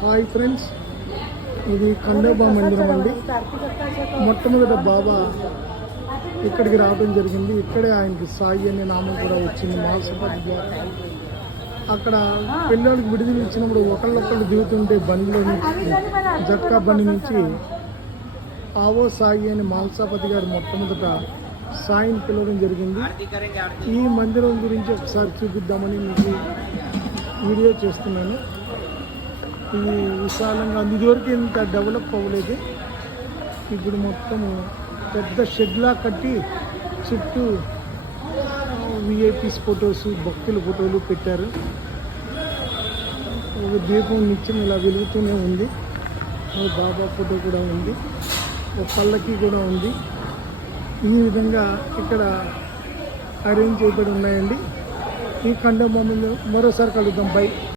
Hi friends, ఇది ఖండోబా మందిరం అండి. మొట్టమొదట బాబా ఇక్కడికి రావడం జరిగింది. ఇక్కడే ఆయనకి సాయి అనే నామం కూడా వచ్చింది మహాసపతి ద్వారా. అక్కడ పిల్లలకి విడుదల ఇచ్చినప్పుడు ఒకళ్ళొక్కళ్ళు దిగుతుంటే బండిలో నుంచి, జట్కా బండి నుంచి ఆవో సాయి అని మాల్సాపతి గారు మొట్టమొదట సాయిని పిలవడం జరిగింది. ఈ మందిరం గురించి ఒకసారి చూపిద్దామని మీకు వీడియో చేస్తున్నాను. ఇది విశాలంగా ఇదివరకు ఇంత డెవలప్ అవ్వలేదు. ఇప్పుడు మొత్తము పెద్ద షెడ్లా కట్టి చుట్టూ విఐపీస్ ఫొటోస్, భక్తుల ఫోటోలు పెట్టారు. ఒక దీపం నిత్యం ఇలా వెలుగుతూనే ఉంది. బాబా ఫోటో కూడా ఉంది, ఒక పల్లకి కూడా ఉంది. ఈ విధంగా ఇక్కడ అరేంజ్ చేయబడి ఉన్నాయండి. ఈ ఖండోబా మరోసారి కలుద్దాం. బై.